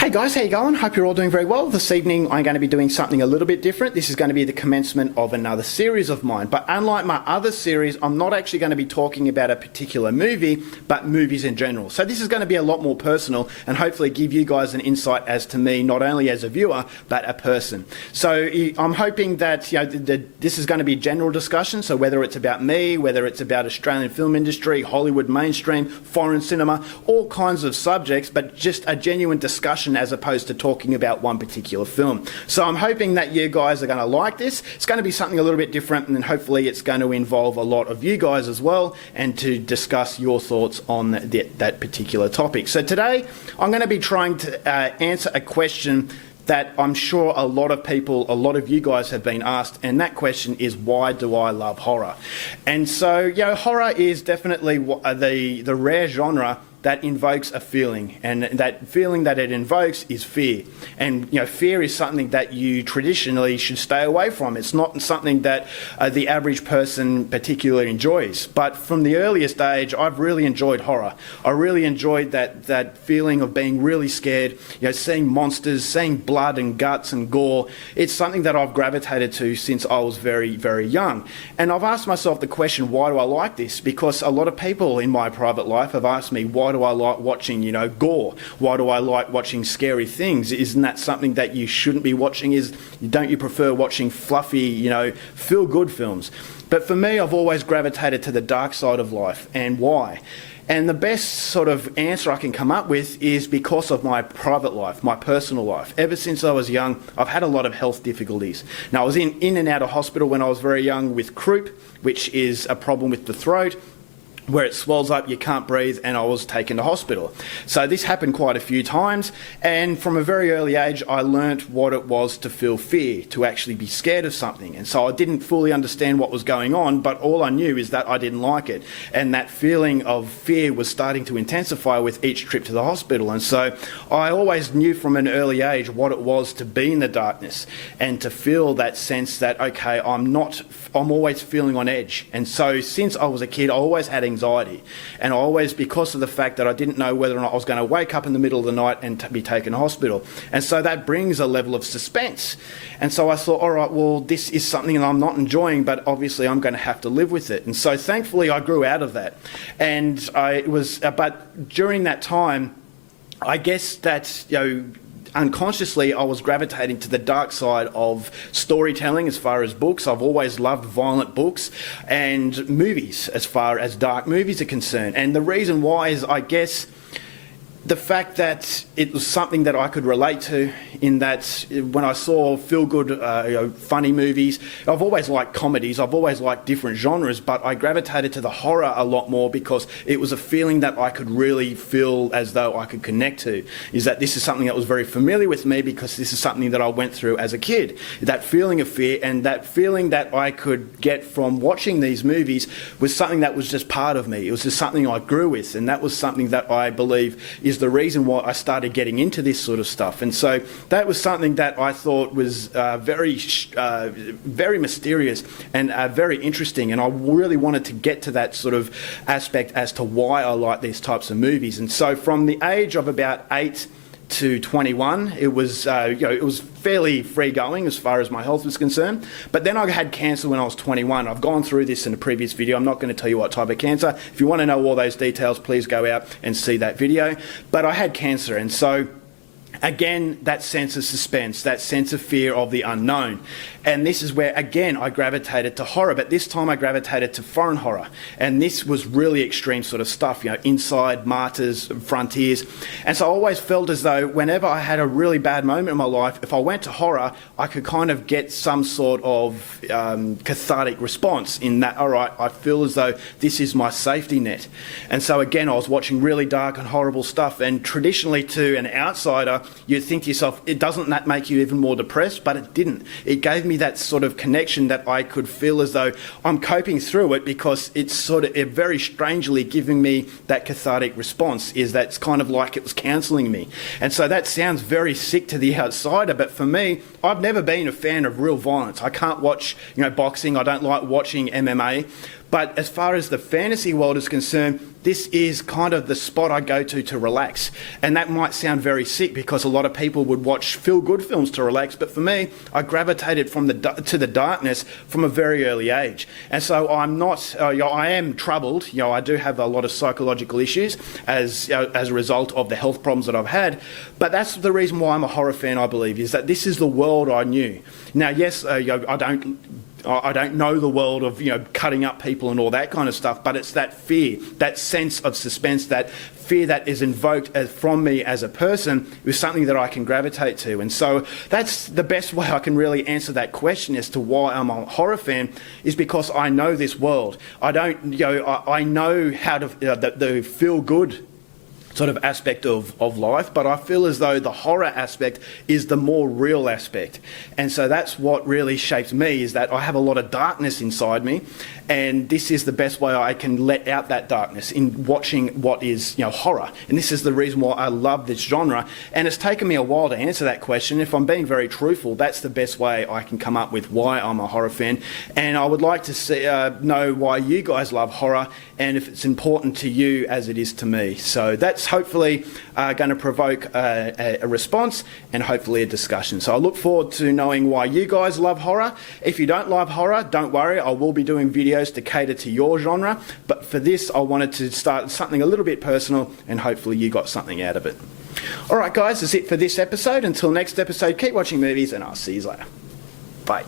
Hey guys, how you going? Hope you're all doing very well. This evening I'm going to be doing something a little bit different. This is going to be the commencement of another series of mine. But unlike my other series, I'm not actually going to be talking about a particular movie, but movies in general. So this is going to be a lot more personal and hopefully give you guys an insight as to me, not only as a viewer, but a person. So I'm hoping that this is going to be general discussion. So whether it's about me, whether it's about Australian film industry, Hollywood mainstream, foreign cinema, all kinds of subjects, but just a genuine discussion as opposed to talking about one particular film. So I'm hoping that you guys are going to like this. It's going to be something a little bit different, and then hopefully it's going to involve a lot of you guys as well, and to discuss your thoughts on that particular topic. So today I'm going to be trying to answer a question that I'm sure a lot of people, a lot of you guys have been asked, and that question is, why do I love horror? And so, horror is definitely the rare genre that invokes a feeling, and that feeling that it invokes is fear. And fear is something that you traditionally should stay away from. It's not something that the average person particularly enjoys. But from the earliest age, I've really enjoyed horror. I really enjoyed that feeling of being really scared, seeing monsters, seeing blood and guts and gore. It's something that I've gravitated to since I was very, very young. And I've asked myself the question, why do I like this? Because a lot of people in my private life have asked me, why do I like watching, gore? Why do I like watching scary things? Isn't that something that you shouldn't be watching? Don't you prefer watching fluffy, feel-good films? But for me, I've always gravitated to the dark side of life. And why? And the best sort of answer I can come up with is because of my private life, my personal life. Ever since I was young, I've had a lot of health difficulties. Now, I was in and out of hospital when I was very young with croup, which is a problem with the throat, where it swells up, you can't breathe, and I was taken to hospital. So this happened quite a few times, and from a very early age I learnt what it was to feel fear, to actually be scared of something. And so I didn't fully understand what was going on, but all I knew is that I didn't like it, and that feeling of fear was starting to intensify with each trip to the hospital. And so I always knew from an early age what it was to be in the darkness and to feel that sense that, okay, I'm always feeling on edge. And so since I was a kid, I always had anxiety, and I always, because of the fact that I didn't know whether or not I was going to wake up in the middle of the night and be taken to hospital. And so that brings a level of suspense. And so I thought, all right, well, this is something that I'm not enjoying, but obviously I'm going to have to live with it. And so thankfully I grew out of that. And but during that time, I guess that, unconsciously I was gravitating to the dark side of storytelling as far as books. I've always loved violent books and movies as far as dark movies are concerned. And the reason why is, I guess, the fact that it was something that I could relate to, in that when I saw feel-good, funny movies, I've always liked comedies, I've always liked different genres, but I gravitated to the horror a lot more because it was a feeling that I could really feel as though I could connect to. Is that this is something that was very familiar with me because this is something that I went through as a kid. That feeling of fear and that feeling that I could get from watching these movies was something that was just part of me. It was just something I grew with, and that was something that I believe is the reason why I started getting into this sort of stuff. And so that was something that I thought was very mysterious and very interesting, and I really wanted to get to that sort of aspect as to why I like these types of movies. And so from the age of about 8 to 21, it was fairly free going as far as my health was concerned. But then I had cancer when I was 21. I've gone through this in a previous video. I'm not going to tell you what type of cancer. If you want to know all those details, please go out and see that video. But I had cancer, and so again, that sense of suspense, that sense of fear of the unknown. And this is where, again, I gravitated to horror, but this time I gravitated to foreign horror. And this was really extreme sort of stuff, Inside, Martyrs, Frontiers. And so I always felt as though whenever I had a really bad moment in my life, if I went to horror, I could kind of get some sort of cathartic response in that, all right, I feel as though this is my safety net. And so again, I was watching really dark and horrible stuff, and traditionally to an outsider, you'd think to yourself, doesn't that make you even more depressed? But it didn't. It gave me that sort of connection that I could feel as though I'm coping through it, because it's sort of very strangely giving me that cathartic response. Is that's kind of like it was counselling me. And so that sounds very sick to the outsider, but for me, I've never been a fan of real violence. I can't watch boxing. I don't like watching MMA. But as far as the fantasy world is concerned, this is kind of the spot I go to relax. And that might sound very sick because a lot of people would watch feel-good films to relax, but for me, I gravitated to the darkness from a very early age. And so I'm not, I am troubled. I do have a lot of psychological issues as a result of the health problems that I've had. But that's the reason why I'm a horror fan, I believe, is that this is the world I knew. Now, yes, I don't know the world of cutting up people and all that kind of stuff, but it's that fear, that sense of suspense, that fear that is invoked from me as a person is something that I can gravitate to. And so that's the best way I can really answer that question as to why I'm a horror fan, is because I know this world. I know how to the feel good sort of aspect of life, but I feel as though the horror aspect is the more real aspect. And so that's what really shapes me, is that I have a lot of darkness inside me, and this is the best way I can let out that darkness in watching what is horror. And this is the reason why I love this genre, and it's taken me a while to answer that question. If I'm being very truthful, that's the best way I can come up with why I'm a horror fan. And I would like to know why you guys love horror, and if it's important to you as it is to me. So that's hopefully going to provoke a response and hopefully a discussion. So I look forward to knowing why you guys love horror. If you don't love horror, don't worry, I will be doing videos to cater to your genre, but for this I wanted to start something a little bit personal, and hopefully you got something out of it. Alright guys, that's it for this episode. Until next episode, keep watching movies, and I'll see you later. Bye.